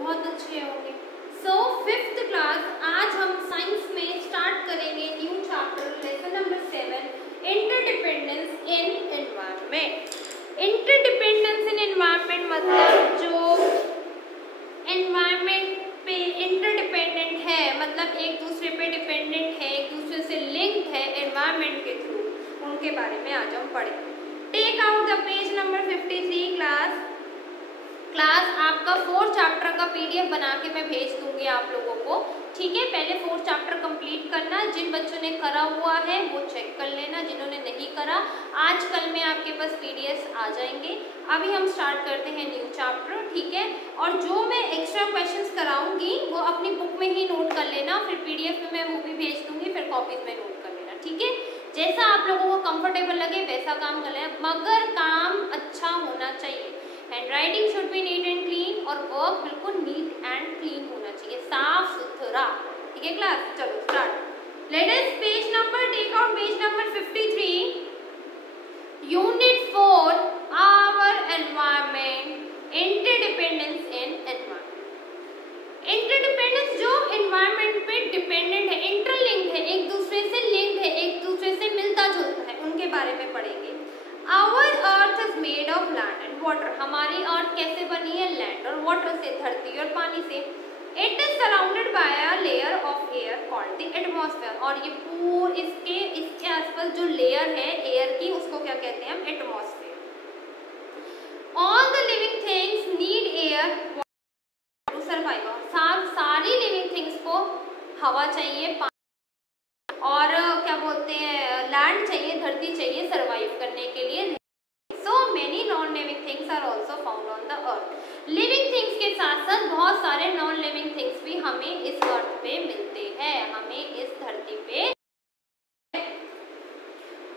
बहुत अच्छे होंगे। सो 5th क्लास, आज हम साइंस में स्टार्ट करेंगे new chapter, lesson number 7, interdependence in environment. Interdependence in environment मतलब जो एनवायरनमेंट पे इंटरडिपेंडेंट है, मतलब एक दूसरे पे डिपेंडेंट है, एक दूसरे से लिंक्ड है एनवायरनमेंट के थ्रू, उनके बारे में आज हम पढ़ेंगे। Take out the page number 53 class आपका 4th चैप्टर का PDF बना के मैं भेज दूंगी आप लोगों को, ठीक है। पहले 4th चैप्टर कंप्लीट करना, जिन बच्चों ने करा हुआ है वो चेक कर लेना, जिन्होंने नहीं करा आज कल में आपके पास PDFs आ जाएंगे। अभी हम स्टार्ट करते हैं न्यू चैप्टर, ठीक है। और जो मैं एक्स्ट्रा क्वेश्चंस कराऊंगी वो अपनी बुक में ही नोट कर लेना, फिर PDF में मैं वो भी भेज दूंगी, फिर कॉपीज में नोट कर लेना, ठीक है। जैसा आप लोगों को कंफर्टेबल लगे वैसा काम कर लेना, मगर काम अच्छा होना चाहिए। Handwriting should be neat and clean, और वर्क बिल्कुल नीट एंड क्लीन होना चाहिए, साफ सुथरा, ठीक है क्लास। चलो start. Let us page number, take out page number 53, unit 4, our environment, interdependence in environment. Interdependence जो एनवायरनमेंट पे डिपेंडेंट है, इंटरलिंक्ड है, एक दूसरे से लिंक्ड है, एक दूसरे से मिलता जुलता है, उनके बारे में पढ़ेंगे। Our earth is made of land and water, हमारी अर्थ कैसे बनी है? लैंड और वाटर से, धरती और पानी से। It is surrounded by a layer of air called the atmosphere, और ये पूरे इसके आसपास जो लेयर है एयर की, उसको क्या कहते हैं हम? Atmosphere. All the living things need air to survive, सारी लिविंग थिंग्स को हवा चाहिए, और क्या बोलते हैं, लैंड चाहिए, धरती चाहिए सर्वाइव करने के लिए। So many non living things are also found on the earth. Living things के साथ साथ बहुत सारे नॉन लिविंग थिंग्स भी हमें इस अर्थ पे मिलते हैं, हमें इस धरती पे।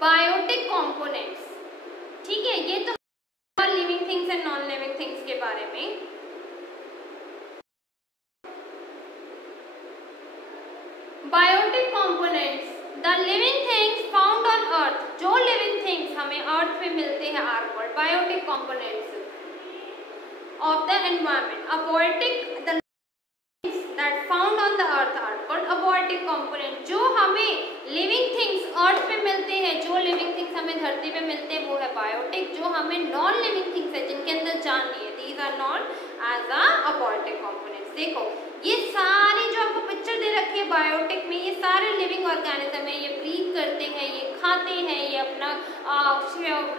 बायोटिक कंपोनेंट्स, ठीक है, ये तो living things and non living things के बारे में। Biotic components, the living things found on earth, जो लिविंग थिंग्स हमें अर्थ पे मिलते हैं are called biotic components of the environment. Abiotic, the that found on the earth are called abiotic component. जो हमें लिविंग थिंग्स अर्थ पे मिलते हैं, जो लिविंग थिंग्स हमें धरती पे मिलते हैं, वो है बायोटिक। जो हमें नॉन लिविंग थिंग्स है, जिनके अंदर जान नहीं है, these are non as a abiotic components. देखो ये सारी जो आपको पिक्चर दे रखी है बायोटिक में, ये सारे लिविंग ऑर्गेनिज्म है, ये ब्रीथ करते हैं, ये खाते हैं, ये अपना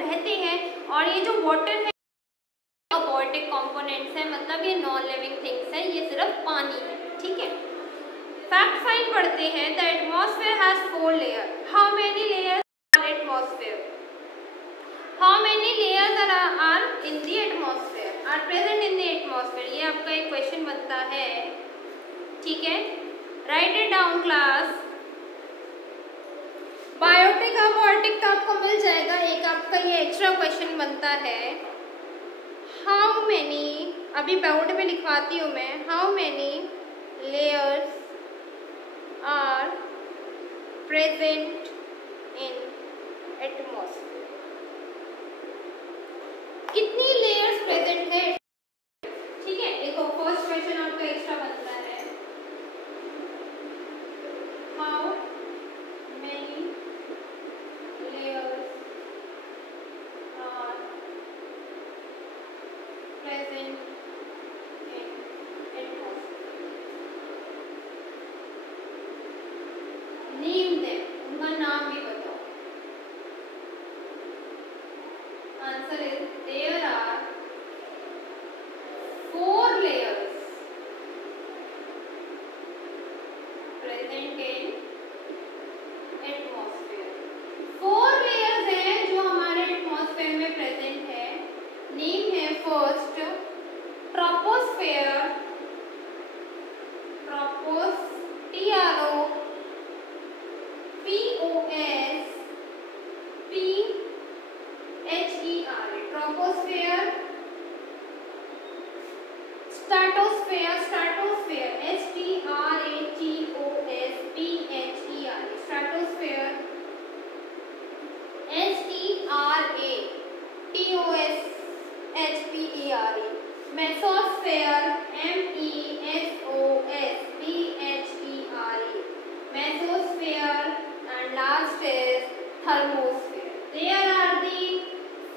रहते हैं। और ये जो वाटर है अबॉयोटिक कंपोनेंट्स है, मतलब ये नॉन लिविंग थिंग्स है, ये सिर्फ पानी है, ठीक है। फैक्ट फाइंड पढ़ते हैं। The atmosphere has 4 layer. How many layers are atmosphere? How many layers are in the atmosphere, are present in the atmosphere? ये आपका एक क्वेश्चन बनता है, ठीक है। Write it down class. Biotic abiotic का आपको मिल जाएगा, एक आपका ये एक्स्ट्रा क्वेश्चन बनता है। हाउ मेनी, अभी बोर्ड में लिखवाती हूँ मैं, how many layers are present in atmosphere? कितनी लेयर्स प्रेजेंट है, ठीक है। देखो फर्स्ट क्वेश्चन आपका एक्स्ट्रा बनता है, how many layers are present in atmosphere? Name them, उनका नाम भी बताओ। Answer is there are 4 layers present in atmosphere। 4 layers हैं जो हमारे एटमॉस्फेयर में प्रेजेंट है। नेम है first troposphere, tropos TROPOSPHER, troposphere. Stratosphere, stratosphere STRATOSPHER, stratosphere STRATOSPHER, mesosphere, MESOSPHERE, mesosphere, and last is thermosphere. There are the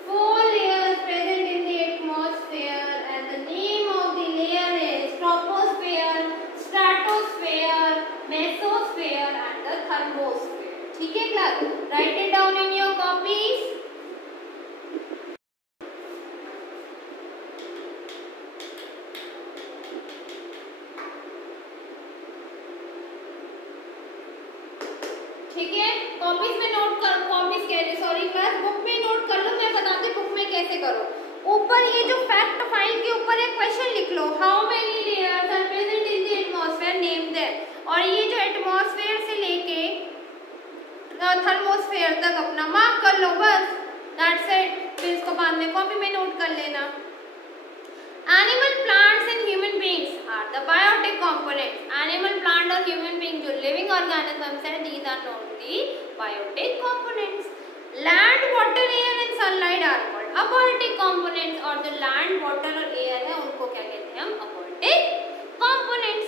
4 layers present in the atmosphere, and the name of the layer is troposphere, stratosphere, mesosphere, and the thermosphere. ठीक है class? Write it down in your copies. ठीक है, copies में note कर, copies कह रही sorry class, book में note कर लो। मैं बताती हूँ बुक में कैसे करो। ऊपर ये जो फैक्ट फाइल के ऊपर एक क्वेश्चन लिख लो, how many layers are present in the atmosphere, name them. और ये जो एटमॉस्फेयर से लेके थर्मोस्फेयर तक अपना मार्क कर लो, बस दैट्स इट। फिर इसको बाद में कॉपी में नोट कर लेना। Animal, plants and human beings are the biotic components. Animal, plant और human being जो living organisms हैं, these are known the biotic components. Land, water, air and sunlight are called aquatic components, और जो land, water और air है उनको क्या कहते हैं हम? aquatic components.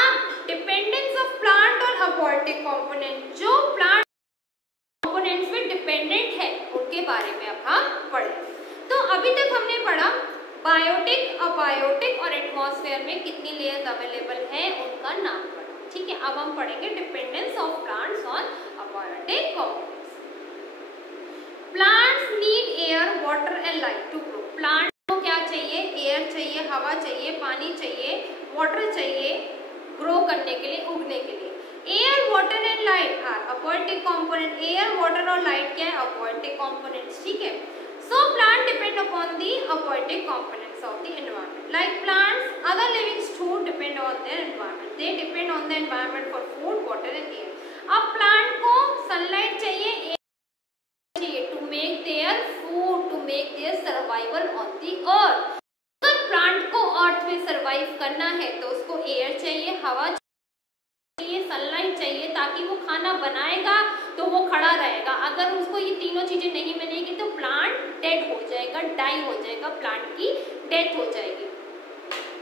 अब dependence of plant और aquatic component, जो plant components में dependent है उनके बारे में अब हम पढ़ें। तो अभी तक हमने पढ़ा बायोटिक, अबायोटिक और एटमॉस्फेयर में कितनी लेयर्स अवेलेबल हैं उनका नाम पढ़ा। ठीक है, अब हम पढ़ेंगे dependence of plants on abiotic compounds. Plants need air, water and light to grow. Plant को क्या चाहिए? एयर चाहिए, हवा चाहिए, पानी चाहिए, वाटर चाहिए ग्रो करने के लिए, उगने के लिए। Air, water and light are abiotic component. Air, water और लाइट क्या है? Abiotic components. ठीक है, so plant depend upon the aquatic components of the environment. Like plants, other living too depend on their environment. They depend on the environment for food, water and air. अब plant को sunlight चाहिए, air चाहिए to make their food, to make their survival on the earth. अगर plant को earth में survive करना है तो उसको air चाहिए, हवा चाहिए, सनलाइट चाहिए, ताकि वो खाना बनाएगा तो वो खड़ा रहेगा। अगर उसको ये तीनों चीजें नहीं मिलेगी तो प्लांट डेड हो जाएगा, डाई हो जाएगा, प्लांट की डेथ हो जाएगी।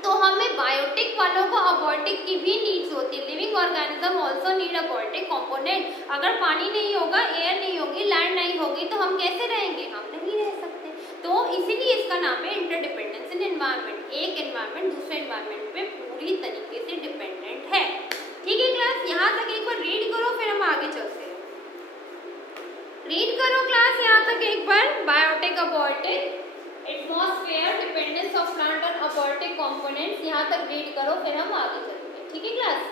तो हमें बायोटिक वालों को अबायोटिक की भी नीड्स होती है। Living organism also need abiotic component. अगर पानी नहीं होगा, एयर नहीं होगी, लैंड नहीं होगी तो हम कैसे रहेंगे? हम नहीं रह सकते। तो इसीलिए इसका नाम है इंटरडिपेंडेंस इन एनवायरनमेंट। एक एनवायरनमेंट दूसरे एनवायरनमेंट पे पूरी तरीके से डिपेंडेंट है। ठीक है क्लास, यहाँ तक एक बार रीड करो, फिर हम आगे चलते हैं। रीड करो क्लास यहाँ तक एक बार। Biotic, abiotic, atmosphere, dependence of plant और अबायोटिक कंपोनेंट्स, यहाँ तक रीड करो, फिर हम आगे चलते हैं। ठीक है क्लास?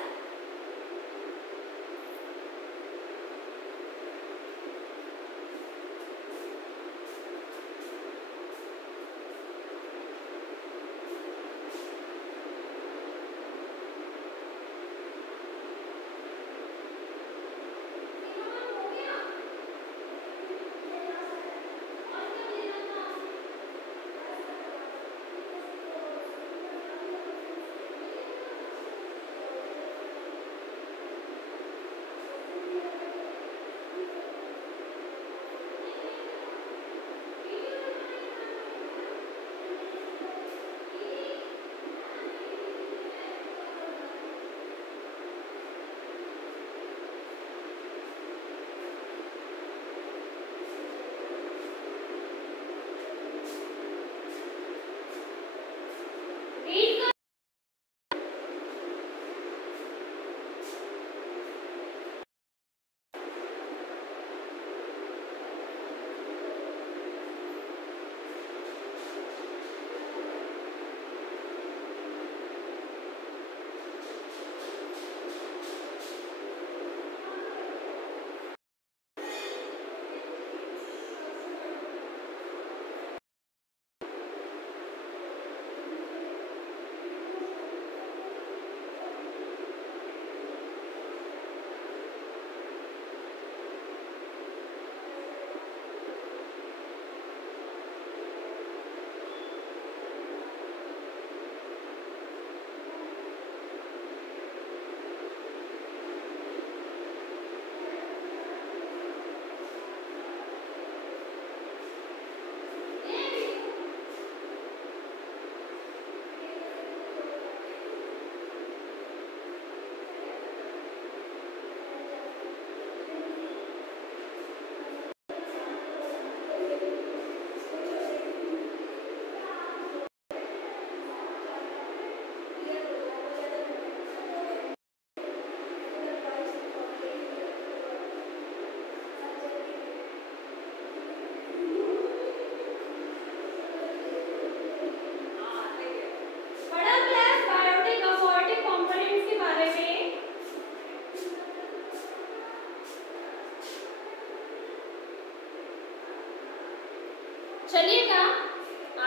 चलिएगा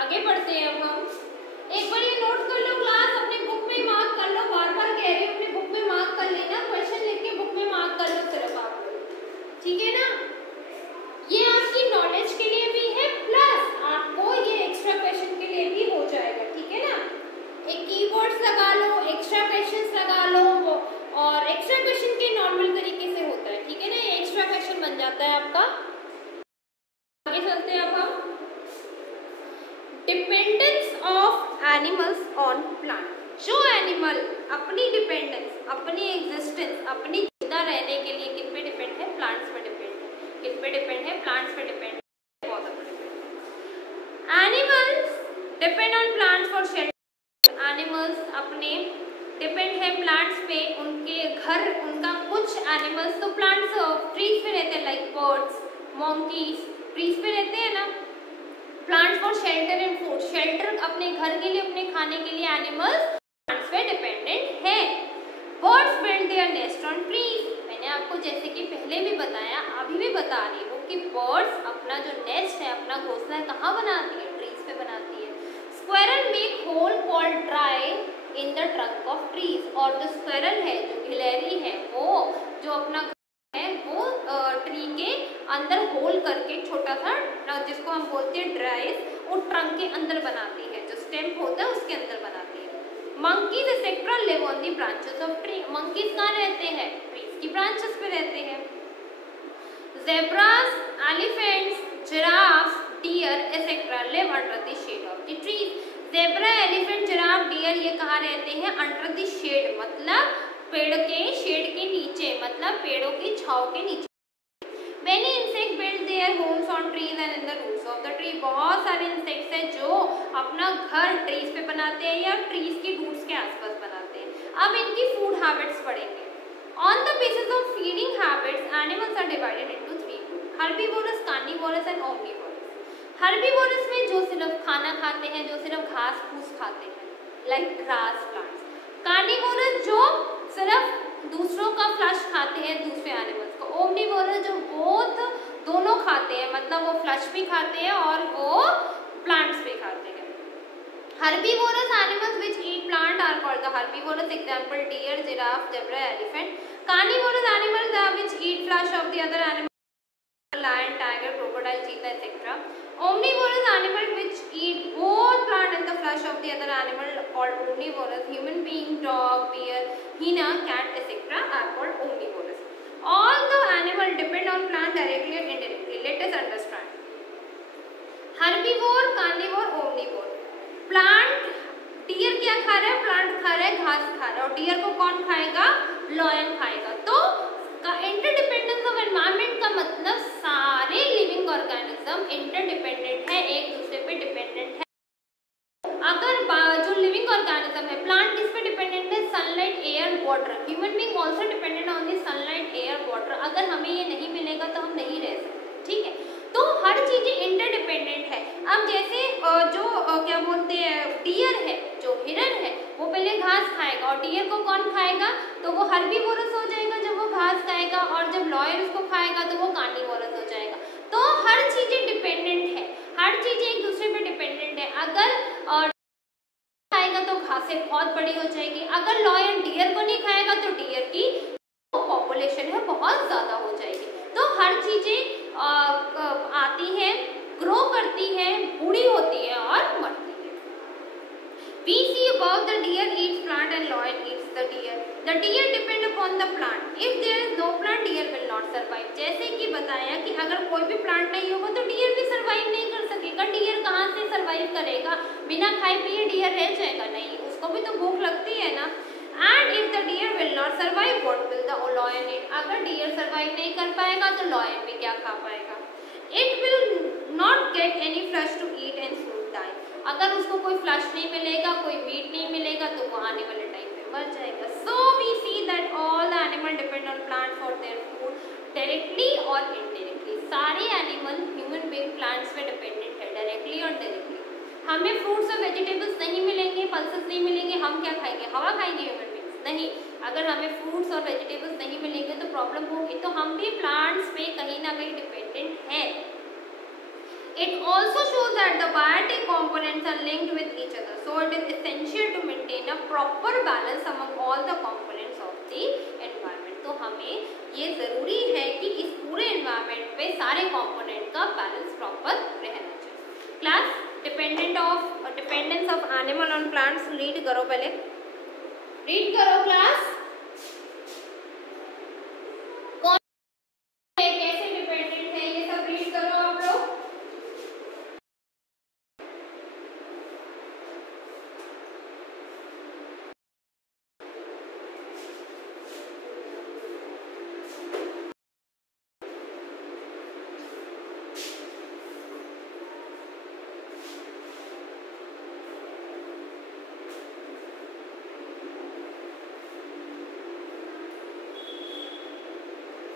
आगे बढ़ते हैं। अब हम एक बार ये नोट कर लो क्लास, अपनी बुक में मार्क कर लो, बार बार कह रही हूँ अपनी बुक में मार्क कर लेना, क्वेश्चन लिख के बुक में मार्क कर लो सिर्फ आप लोग, ठीक है ना। ये आपकी नॉलेज के लिए भी है प्लस आपको ये एक्स्ट्रा क्वेश्चन के लिए भी हो जाएगा, ठीक है ना। एक कीवर्ड्स लगा लो, एक्स्ट्रा क्वेश्चंस लगा लो, और एक्स्ट्रा क्वेश्चन के नॉर्मल तरीके से होता है, ठीक है ना, ये एक्स्ट्रा क्वेश्चन बन जाता है आपका। आगे चलते हैं अब हम। Dependence of animals on plant. जो एनिमल अपनी डिपेंडेंस, अपनी एग्जिस्टेंस, अपनी जिंदा रहने के लिए किन पे डिपेंड है? प्लांट्स पे डिपेंड है। किन पे डिपेंड है? प्लांट्स पे डिपेंड है, बहुत ज़्यादा डिपेंड है। Animals depend on plants for shelter. Animals अपने डिपेंड है प्लांट्स पे, उनके घर, उनका कुछ एनिमल्स तो प्लांट्स ट्रीज पे रहते हैं, लाइक बर्ड्स, मंकीज ट्रीज पे रहते हैं ना। Plants for shelter and food, shelter अपने घर के लिए, अपने खाने के लिए एनिमल्स प्लांट्स पे डिपेंडेंट है। Birds build their nest on trees. मैंने आपको जैसे कि पहले भी बताया, अभी भी बता रही हूँ कि बर्ड्स अपना जो नेस्ट है, अपना घोंसला है, कहाँ बनाती है? ट्रीज पे बनाती है। Squirrel make hole called drey in the trunk of trees. और जो स्क्वायरल है, जो गिलहरी है, वो जो अपना है वो ट्री के अंदर होल करके छोटा सा, जिसको हम बोलते हैं ड्राइस, वो ट्रंक के अंदर बनाती है, जो स्टेम होता है उसके अंदर बनाती है। Monkeys etcetera live on the branches of tree. Monkeys कहाँ रहते हैं? ट्रीज की ब्रांचेस पे रहते हैं। Zebras, elephants, giraffe, deer etcetera live under the shade of the trees. Zebra, elephant, giraffe, deer ये कहाँ रहते हैं? अंडर द शेड, मतलब पेड़ के शेड के नीचे, मतलब पेड़ों की छांव के नीचे। Many insects build their homes on trees and in the roots of the tree. बहुत सारे इंसेक्ट्स हैं जो अपना घर ट्रीज पे बनाते हैं या ट्रीज की रूट्स के आसपास बनाते हैं। अब इनकी फूड हैबिट्स पढ़ेंगे। On the basis of feeding habits, animals are divided into three groups: herbivorous, carnivorous and omnivorous. Herbivorous में जो सिर्फ खाना खाते हैं, जो सिर्फ घास फूस खाते हैं, like grass plants. Carnivorous जो सिर्फ दूसरों का फ्लश खाते हैं, दूसरे एनिमल्स को। ओमनिवोरस जो बोथ दोनों खाते हैं, मतलब वो फ्लश भी खाते हैं और वो प्लांट्स भी खाते हैं। Herbivorous animals which eat plant are called the herbivorous, example deer, giraffe, zebra, elephant. Carnivorous animals which eat flesh of the other animal, lion, tiger, crocodile, cheetah, etc. Omnivorous animal which eat both plant and the flesh of the other animal called omnivorous. Human being, dog, bear, hyena, cat, etc. are called omnivorous. All the animal depend on plant directly or indirectly. Let us understand. Herbivore, carnivore, omnivore. Plant, deer क्या खा रहा है? Plant खा रहा है, घास खा रहा है, और डियर को कौन खाएगा? लॉयन खाएगा। तो इंटरडिपेंडेंस ऑफ एनवायरनमेंट का मतलब सारे लिविंग ऑर्गेनिज्म इंटरडिपेंडेंट है, एक दूसरे पे डिपेंडेंट है। अगर जो लिविंग ऑर्गेनिज्म है, प्लांट किस पे डिपेंडेंट है? Sunlight, air, water. Human being also dependent on the sunlight, air, water. अगर हमें ये नहीं मिलेगा तो हम नहीं रह सकते, ठीक है। तो हर चीजें इंटरडिपेंडेंट है। अब जैसे जो क्या बोलते हैं, डियर है, जो हिरन है, वो पहले घास खाएगा, और डियर को कौन खाएगा? तो वो हर्बीवोरस हो जाएगा जब वो घास खाएगा, और जब लॉयन उसको खाएगा तो वो कार्निवोरस हो जाएगा। तो हर चीजें डिपेंडेंट है, हर चीजें एक दूसरे पे डिपेंडेंट है। अगर खाएगा तो घासें बहुत बड़ी हो जाएगी, अगर लॉयन डियर को नहीं खाएगा तो डियर की पॉपुलेशन है बहुत ज्यादा हो जाएगी। तो हर चीजें आती है, ग्रो करती है, बूढ़ी होती है और मरती है। We see above the deer eats plant and lion eats the deer. The deer depend upon the plant. If there is no plant, deer will not survive. जैसे कि बताया कि अगर कोई भी प्लांट नहीं होगा तो डियर भी सर्वाइव नहीं कर सकेगा। डियर कहाँ से सर्वाइव करेगा? बिना खाए पिए डियर रह जाएगा? नहीं, उसको भी तो भूख लगती है ना। And if the deer will not survive, what will the lion eat? अगर डियर सर्वाइव नहीं कर पाएगा तो लॉयन भी क्या खा पाएगा? It will not get any flesh to eat and soon die. अगर उसको कोई फ्लश नहीं मिलेगा, कोई मीट नहीं मिलेगा, तो वो आने वाले टाइम पे मर जाएगा। So we see that all the animal depend on plant for their food directly or indirectly. सारे एनिमल ह्यूमन बीइंग प्लांट्स पे डिपेंडेंट है, डायरेक्टली और डायरेक्टली। हमें फ्रूट्स और वेजिटेबल्स नहीं मिलेंगे, पल्सेस नहीं मिलेंगे, हम क्या खाएंगे? हवा खाएंगे ह्यूमन बीइंग्स? नहीं। अगर हमें फ्रूट्स और वेजिटेबल्स नहीं मिलेंगे तो प्रॉब्लम होगी। तो हम भी प्लांट्स पे कहीं ना कहीं डिपेंडेंट है। It also shows that the biotic components are linked with each other. So it is essential to maintain a proper balance among all the components of the environment. तो हमें ये ज़रूरी है कि इस पूरे environment पे सारे component का balance proper रहना चाहिए. Class, dependence of animal on plants read करो पहले. Read करो class.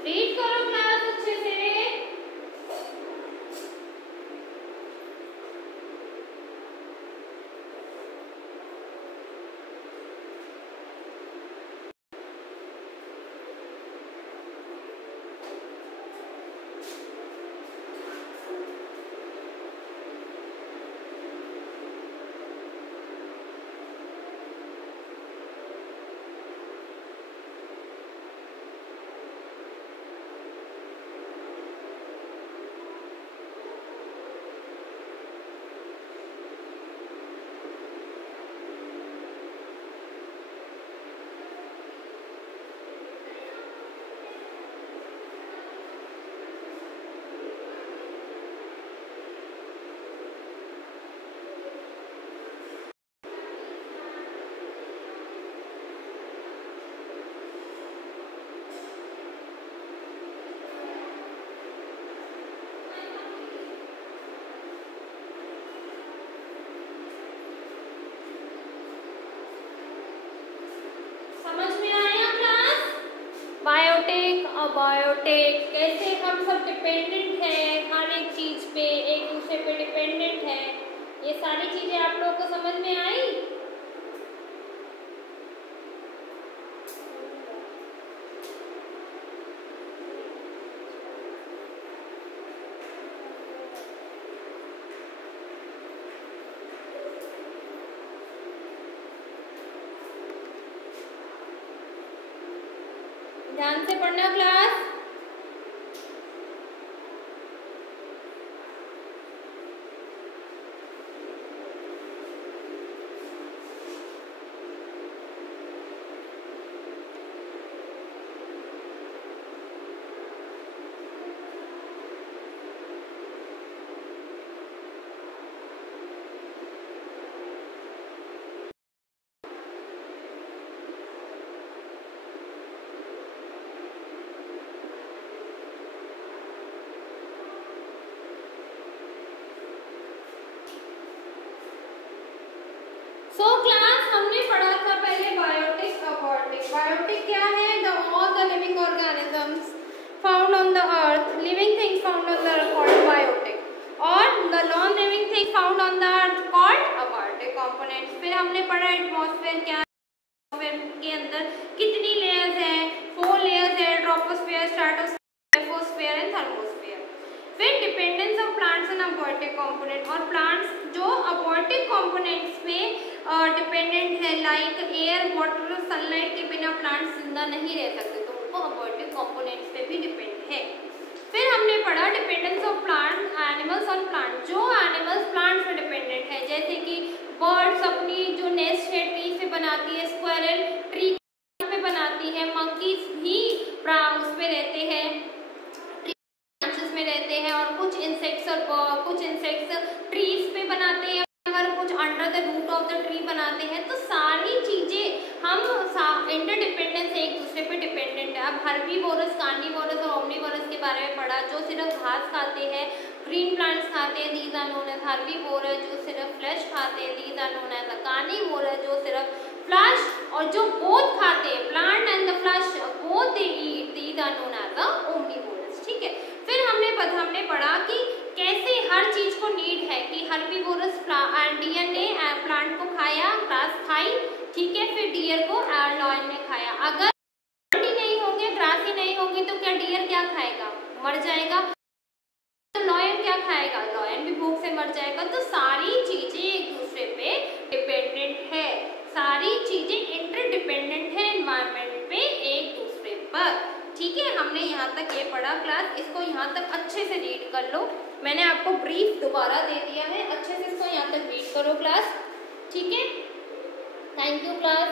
रीड करो क्लास अच्छे से. बायोटेक कैसे हम सब डिपेंडेंट हैं हर एक चीज पे, एक दूसरे पे डिपेंडेंट है. ये सारी चीजें आप लोगों को समझ में आई? ध्यान से पढ़ना क्लास. सो क्लास हमने पढ़ा था पहले बायोटिक अबॉर्टिक. बायोटिक क्या है? The all the living organisms found on the earth, living things found on the earth called biotic, और the non living things found on the earth called abiotic components. फिर हमने पढ़ा एटमॉस्फेयर क्या है, atmosphere के अंदर कितनी लेयर्स हैं, 4 लेयर्स है, troposphere, stratosphere, atmosphere and thermosphere. फिर dependence of plants and abiotic component, और प्लांट्स जो अबॉर्टिक कंपोनेंट्स में डिपेंडेंट है, लाइक एयर, वाटर, सनलाइट के बिना प्लांट्स जिंदा नहीं रह सकते, तो उनको अबॉर्टिक कंपोनेंट्स पे भी डिपेंड है. फिर हमने पढ़ा dependence of plant animals on plant. जो एनिमल्स प्लांट्स पे डिपेंडेंट है, जैसे कि बर्ड्स अपनी जो नेस्ट है ट्री से बनाती है, स्क्वायरल ट्री पे बनाती है, मंकीज भी उस पे रहते हैं, में रहते हैं, और कुछ इंसेक्ट्स ट्रीज पे बनाते हैं, अगर कुछ under the root of the tree बनाते हैं. तो सारी चीजें हम इंटरडिपेंडेंस एक दूसरे पे डिपेंडेंट है. अब हर्बीवोरस, कार्निवोरस और ओमनीवोरस के बारे में पढ़ा. जो सिर्फ घास खाते हैं, ग्रीन प्लांट्स खाते हैं, these are known as herbivorous. जो सिर्फ फ्लैश खाते हैं, these are known as carnivorous. जो सिर्फ फ्लैश और जो बोथ खाते हैं, plant and the flesh both they eat, these are known as omnivorous. ठीक है. फिर हमने पढ़ा कि कैसे हर चीज को नीड है, कि हर्बीवोरस डीएनए प्लांट को खाया, ग्रास खाई. ठीक है. फिर डियर को लॉयन ने खाया. अगर प्लांट ही नहीं होंगे, ग्रास ही नहीं होगी, तो क्या डियर क्या खाएगा? मर जाएगा. तो लॉयन क्या खाएगा? लॉयन भी मतलब सारी चीजें एक दूसरे पे डिपेंडेंट है, सारी चीजें इंटरडिपेंडेंट है एनवायरनमेंट पे एक दूसरे पर। ठीक है, हमने यहाँ तक ये पढ़ा क्लास, इसको यहाँ तक अच्छे से रीड कर लो। मैंने आपको ब्रीफ दोबारा दे दिया है, अच्छे से इसको यहाँ तक रीड करो क्लास। ठीक है, थैंक यू क्लास।